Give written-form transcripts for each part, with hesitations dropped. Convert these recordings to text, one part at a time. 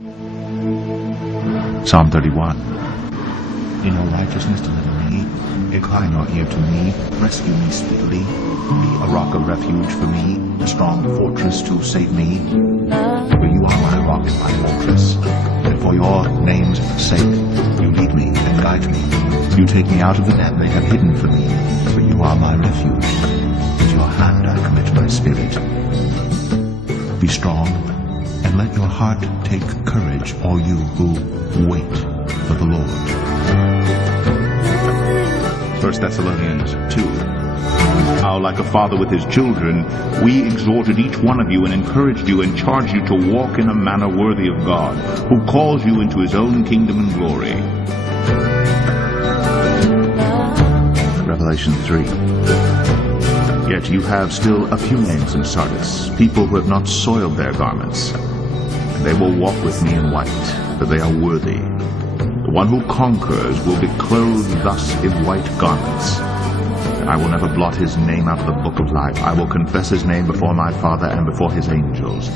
Psalm 31. In your righteousness deliver me, incline your ear to me, rescue me speedily, be a rock of refuge for me, a strong fortress to save me. For you are my rock and my fortress, and for your name's sake you lead me and guide me. You take me out of the net they have hidden for me, for you are my refuge. Into your hand I commit my spirit. Be strong, and let your heart take courage, all you who wait for the Lord. 1 Thessalonians 2. How, like a father with his children, we exhorted each one of you and encouraged you and charged you to walk in a manner worthy of God, who calls you into his own kingdom and glory. Revelation 3. Yet you have still a few names in Sardis, people who have not soiled their garments. They will walk with me in white, for they are worthy. The one who conquers will be clothed thus in white garments. I will never blot his name out of the book of life. I will confess his name before my Father and before his angels.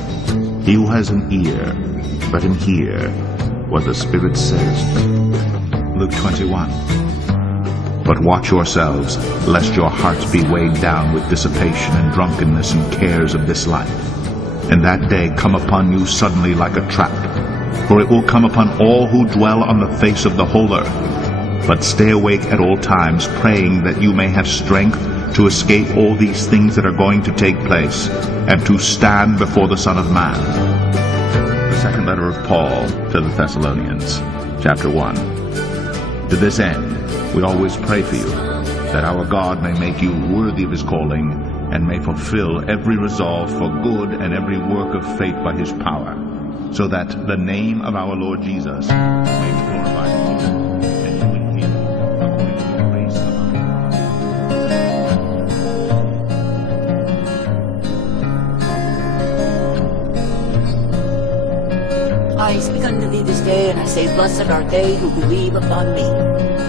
He who has an ear, let him hear what the Spirit says. Luke 21. But watch yourselves, lest your hearts be weighed down with dissipation and drunkenness and cares of this life, and that day come upon you suddenly like a trap. For it will come upon all who dwell on the face of the whole earth. But stay awake at all times, praying that you may have strength to escape all these things that are going to take place, and to stand before the Son of Man. The second letter of Paul to the Thessalonians, chapter 1. To this end, we always pray for you, that our God may make you worthy of his calling, and may fulfill every resolve for good and every work of faith by his power, so that the name of our Lord Jesus may be glorified in you, and you in him, according to the grace of I speak unto thee this day, and I say, blessed are they who believe upon me.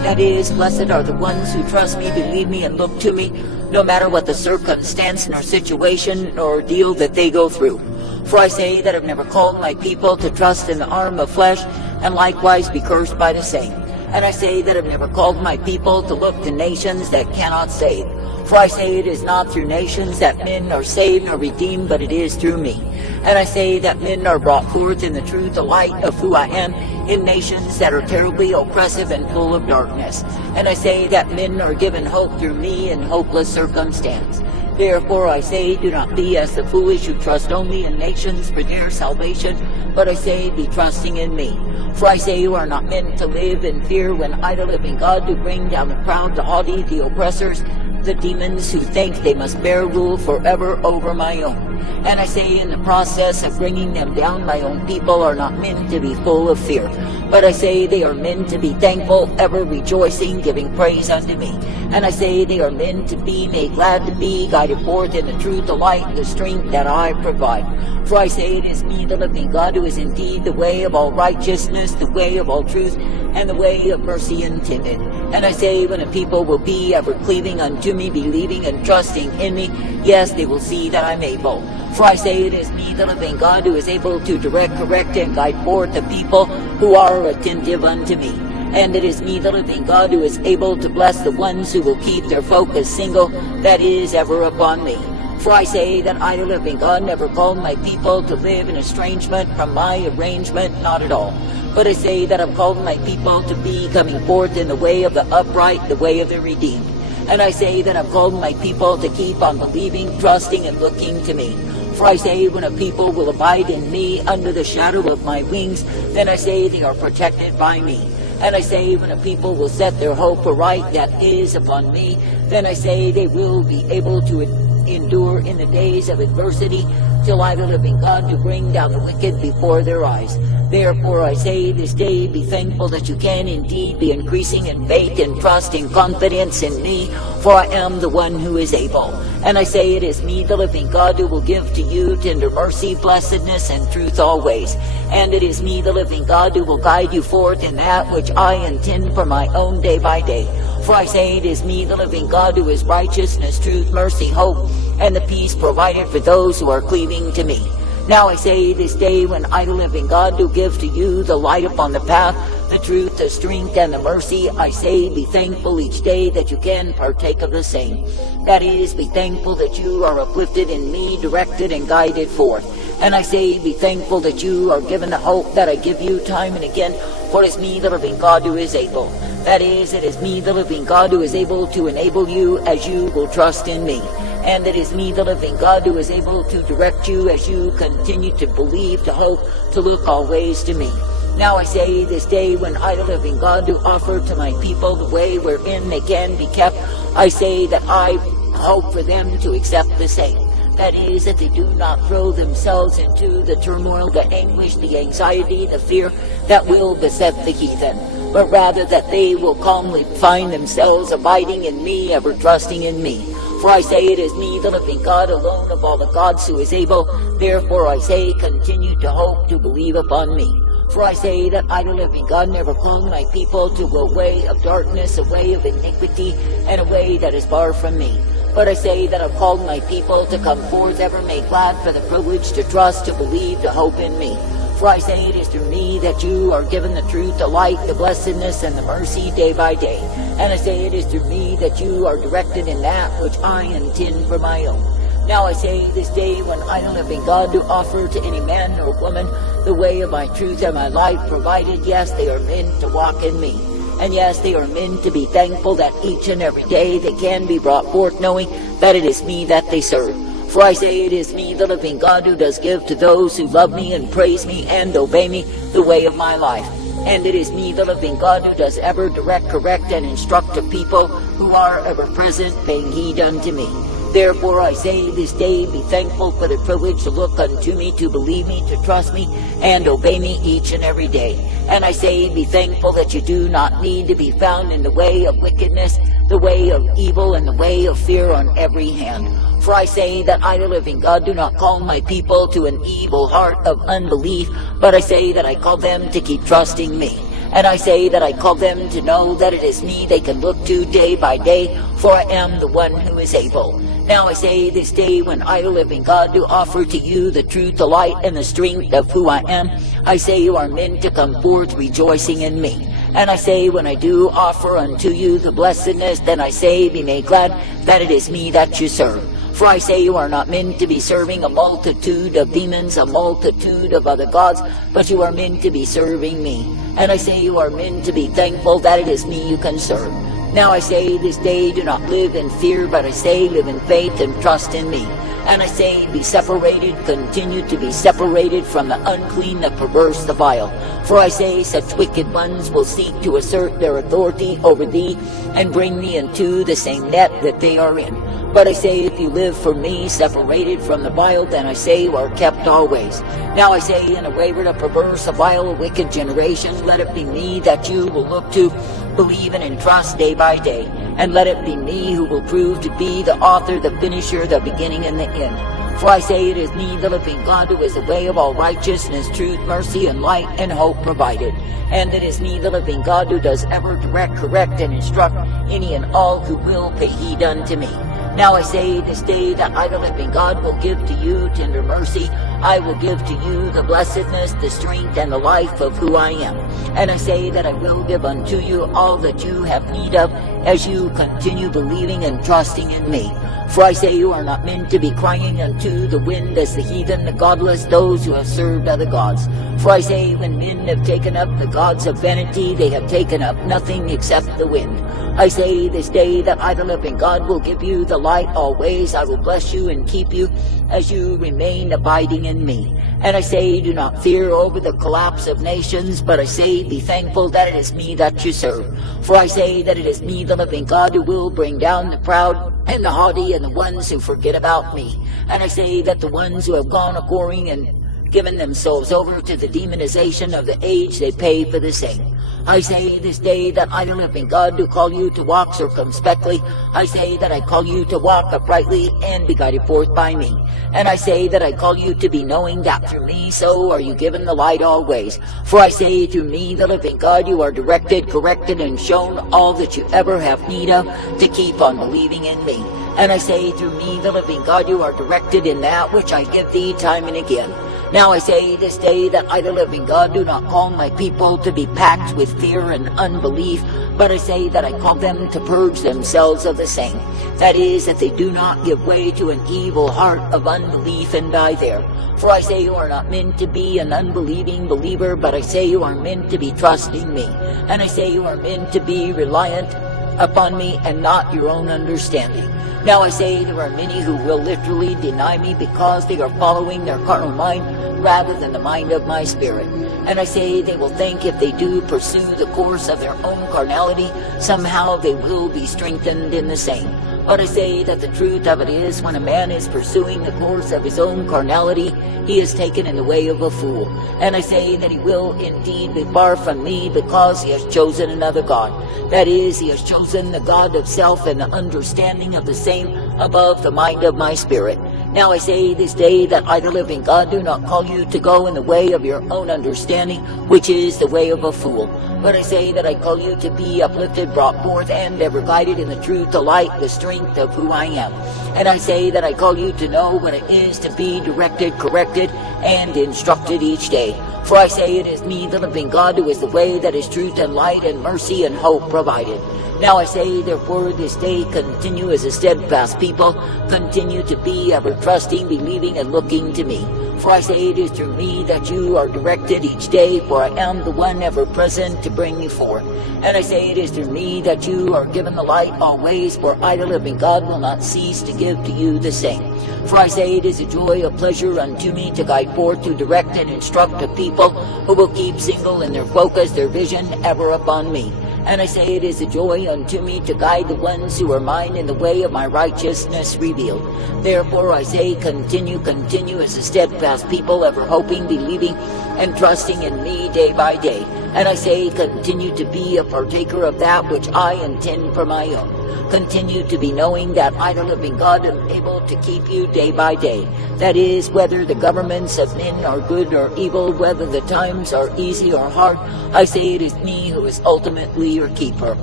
That is, blessed are the ones who trust me, believe me, and look to me, no matter what the circumstance nor situation nor ordeal that they go through. For I say that I've never called my people to trust in the arm of flesh, and likewise be cursed by the same. And I say that I've never called my people to look to nations that cannot save. For I say it is not through nations that men are saved nor redeemed, but it is through me. And I say that men are brought forth in the true delight of who I am in nations that are terribly oppressive and full of darkness. And I say that men are given hope through me in hopeless circumstance. Therefore I say, do not be as the foolish who trust only in nations for their salvation, but I say, be trusting in me. For I say, you are not meant to live in fear when I, the living God, do bring down the proud, the haughty, the oppressors, the demons who think they must bear rule forever over my own. And I say, in the process of bringing them down, my own people are not meant to be full of fear, but I say they are meant to be thankful, ever rejoicing, giving praise unto me. And I say they are meant to be made glad to be, guided forth in the true delight, the strength that I provide. For I say it is me, the living God, who is indeed the way of all righteousness, the way of all truth, and the way of mercy intended. And I say, when a people will be ever cleaving unto me, believing and trusting in me, yes, they will see that I'm able. For I say it is me, the living God, who is able to direct, correct, and guide forth the people who are attentive unto me. And it is me, the living God, who is able to bless the ones who will keep their focus single, that is, ever upon me. For I say that I, the living God, never called my people to live in estrangement from my arrangement, not at all. But I say that I've called my people to be coming forth in the way of the upright, the way of the redeemed. And I say that I've called my people to keep on believing, trusting, and looking to me. For I say, when a people will abide in me under the shadow of my wings, then I say they are protected by me. And I say, when a people will set their hope aright, that is upon me, then I say they will be able to endure in the days of adversity, till I, the living God, to bring down the wicked before their eyes. Therefore I say this day, be thankful that you can indeed be increasing in faith and trust and confidence in me, for I am the one who is able. And I say it is me, the living God, who will give to you tender mercy, blessedness, and truth always. And it is me, the living God, who will guide you forth in that which I intend for my own day by day. For I say it is me, the living God, who is righteousness, truth, mercy, hope, and the peace provided for those who are cleaving to me. Now I say this day, when I, the living God, do give to you the light upon the path, the truth, the strength, and the mercy, I say be thankful each day that you can partake of the same. That is, be thankful that you are uplifted in me, directed and guided forth. And I say be thankful that you are given the hope that I give you time and again, for it is me, the living God, who is able. That is, it is me, the living God, who is able to enable you as you will trust in me. And it is me, the living God, who is able to direct you as you continue to believe, to hope, to look always to me. Now I say this day, when I, the living God, do offer to my people the way wherein they can be kept, I say that I hope for them to accept the same. That is, that they do not throw themselves into the turmoil, the anguish, the anxiety, the fear that will beset the heathen, but rather that they will calmly find themselves abiding in me, ever trusting in me. For I say it is me, the living God, alone of all the gods, who is able. Therefore I say, continue to hope, to believe upon me. For I say that I, the living God, never called my people to a way of darkness, a way of iniquity, and a way that is far from me. But I say that I've called my people to come forth, ever made glad for the privilege to trust, to believe, to hope in me. For I say it is through me that you are given the truth, the light, the blessedness, and the mercy day by day. And I say it is through me that you are directed in that which I intend for my own. Now I say this day, when I, the living God, do offer to any man or woman the way of my truth and my life, provided, yes, they are meant to walk in me. And yes, they are meant to be thankful that each and every day they can be brought forth, knowing that it is me that they serve. For I say it is me, the living God, who does give to those who love me and praise me and obey me the way of my life. And it is me, the living God, who does ever direct, correct, and instruct the people who are ever present, paying heed unto me. Therefore I say this day, be thankful for the privilege to look unto me, to believe me, to trust me, and obey me each and every day. And I say, be thankful that you do not need to be found in the way of wickedness, the way of evil, and the way of fear on every hand. For I say that I, the living God, do not call my people to an evil heart of unbelief, but I say that I call them to keep trusting me. And I say that I call them to know that it is me they can look to day by day, for I am the one who is able. Now I say this day, when I, the living God, do offer to you the truth, the light, and the strength of who I am, I say you are meant to come forth rejoicing in me. And I say, when I do offer unto you the blessedness, then I say, be made glad that it is me that you serve. For I say you are not meant to be serving a multitude of demons, a multitude of other gods, but you are meant to be serving me. And I say you are meant to be thankful that it is me you can serve. Now I say this day, do not live in fear, but I say live in faith and trust in me. And I say, be separated, continue to be separated from the unclean, the perverse, the vile. For I say, such wicked ones will seek to assert their authority over thee, and bring thee into the same net that they are in. But I say, if you live for me, separated from the vile, then I say you are kept always. Now I say, in a wayward, a perverse, a vile, a wicked generation, let it be me that you will look to, believe in, and trust day by day. And let it be me who will prove to be the author, the finisher, the beginning, and the end. For I say it is me, the living God, who is the way of all righteousness, truth, mercy, and light, and hope provided. And it is me, the living God, who does ever direct, correct, and instruct any and all who will pay heed unto me. Now I say this day that I, the living God, will give to you tender mercy. I will give to you the blessedness, the strength, and the life of who I am. And I say that I will give unto you all that you have need of, as you continue believing and trusting in me. For I say you are not meant to be crying unto the wind as the heathen, the godless, those who have served other gods. For I say, when men have taken up the gods of vanity, they have taken up nothing except the wind. I say this day that I, the living God, will give you the light always. I will bless you and keep you as you remain abiding in me. And I say, do not fear over the collapse of nations, but I say, be thankful that it is me that you serve. For I say that it is me, the living God, who will bring down the proud and the haughty and the ones who forget about me. And I say that the ones who have gone a-whoring and given themselves over to the demonization of the age, they pay for the same. I say this day that I, the living God, do call you to walk circumspectly. I say that I call you to walk uprightly and be guided forth by me. And I say that I call you to be knowing that through me so are you given the light always. For I say through me, the living God, you are directed, corrected, and shown all that you ever have need of to keep on believing in me. And I say through me, the living God, you are directed in that which I give thee time and again. Now I say this day that I, the living God, do not call my people to be packed with fear and unbelief, but I say that I call them to purge themselves of the same. That is, that they do not give way to an evil heart of unbelief and die there. For I say you are not meant to be an unbelieving believer, but I say you are meant to be trusting me. And I say you are meant to be reliant upon me and not your own understanding. Now I say there are many who will literally deny me because they are following their carnal mind rather than the mind of my spirit. And I say they will think if they do pursue the course of their own carnality, somehow they will be strengthened in the same. But I say that the truth of it is, when a man is pursuing the course of his own carnality, he is taken in the way of a fool. And I say that he will indeed be far from me because he has chosen another God. That is, he has chosen the God of self and the understanding of the same above the mind of my spirit. Now I say this day that I, the living God, do not call you to go in the way of your own understanding, which is the way of a fool. But I say that I call you to be uplifted, brought forth, and ever guided in the truth, the light, the strength of who I am. And I say that I call you to know what it is to be directed, corrected, and instructed each day. For I say it is me, the living God, who is the way, that is truth and light and mercy and hope provided. Now I say, therefore, this day continue as a steadfast people, continue to be ever trusting, believing, and looking to me. For I say it is through me that you are directed each day, for I am the one ever present to bring you forth. And I say it is through me that you are given the light always, for I, the living God, will not cease to give to you the same. For I say it is a joy, a pleasure unto me to guide forth, to direct and instruct a people who will keep single in their focus, their vision ever upon me. And I say it is a joy unto me to guide the ones who are mine in the way of my righteousness revealed. Therefore I say continue as a steadfast people, ever hoping, believing, and trusting in me day by day. And I say continue to be a partaker of that which I intend for my own. Continue to be knowing that I, the living God, am able to keep you day by day. That is, whether the governments of men are good or evil, whether the times are easy or hard, I say it is me who is ultimately your keeper.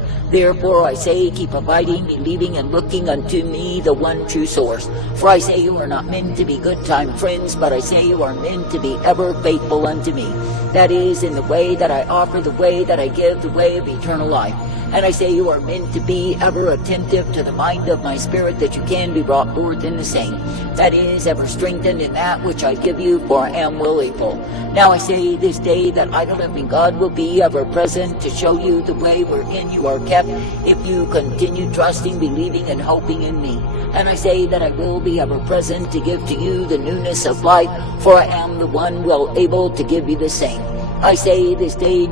Therefore I say keep abiding, believing, and looking unto me, the one true source. For I say you are not meant to be good time friends, but I say you are meant to be ever faithful unto me. That is, in the way that I offer, the way that I give, the way of eternal life. And I say you are meant to be ever attentive to the mind of my spirit, that you can be brought forth in the same. That is, ever strengthened in that which I give you, for I am well able. Now I say this day that I, the living God, will be ever present to show you the way wherein you are kept, if you continue trusting, believing, and hoping in me. And I say that I will be ever present to give to you the newness of life, for I am the one well able to give you the same. I say this day,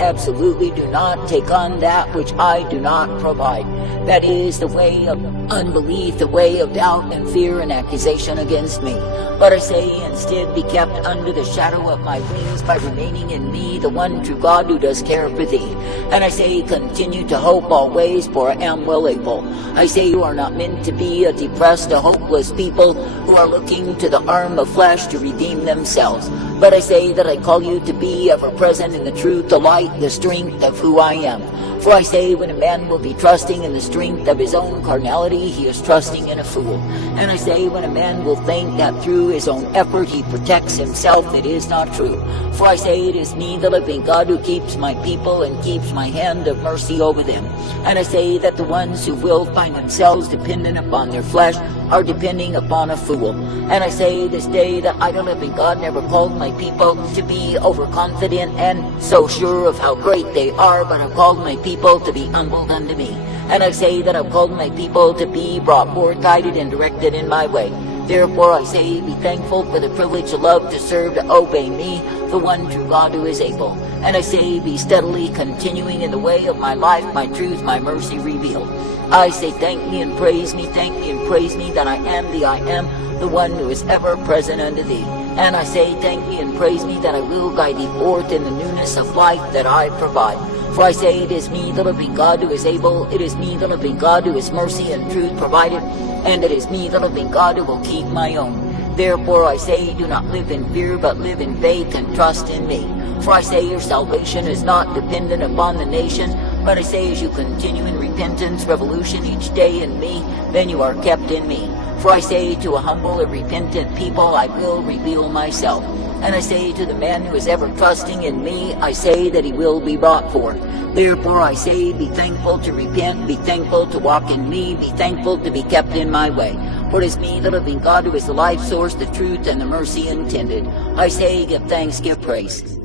absolutely do not take on that which I do not provide. That is the way of unbelief, the way of doubt and fear and accusation against me. But I say instead, be kept under the shadow of my wings by remaining in me, the one true God who does care for thee. And I say continue to hope always, for I am well able. I say you are not meant to be a depressed, a hopeless people who are looking to the arm of flesh to redeem themselves. But I say that I call you to be ever present in the truth, the light, the strength of who I am. For I say when a man will be trusting in the strength of his own carnality, he is trusting in a fool. And I say when a man will think that through his own effort he protects himself, it is not true. For I say it is me, the living God, who keeps my people and keeps my hand of mercy over them. And I say that the ones who will find themselves dependent upon their flesh are depending upon a fool. And I say this day that I, the living God, never called my people to be overconfident and so sure of how great they are, but I've called my people to be humbled unto me. And I say that I've called my people to be brought forth, guided, and directed in my way. Therefore I say, be thankful for the privilege to love, to serve, to obey me, the one true God who is able. And I say, be steadily continuing in the way of my life, my truth, my mercy revealed. I say, thank me and praise me, that I am the I am, the one who is ever present unto thee. And I say, thank me and praise me, that I will guide thee forth in the newness of life that I provide. For I say, it is me, the living God, who is able, it is me, the living God, who is mercy and truth provided, and it is me, the living God, who will keep my own. Therefore I say, do not live in fear, but live in faith and trust in me. For I say, your salvation is not dependent upon the nation, but I say, as you continue in repentance, revolution each day in me, then you are kept in me. For I say to a humble and repentant people, I will reveal myself. And I say to the man who is ever trusting in me, I say that he will be brought forth. Therefore I say, be thankful to repent, be thankful to walk in me, be thankful to be kept in my way. For it is me, the living God, who is the life source, the truth, and the mercy intended. I say, give thanks, give praise.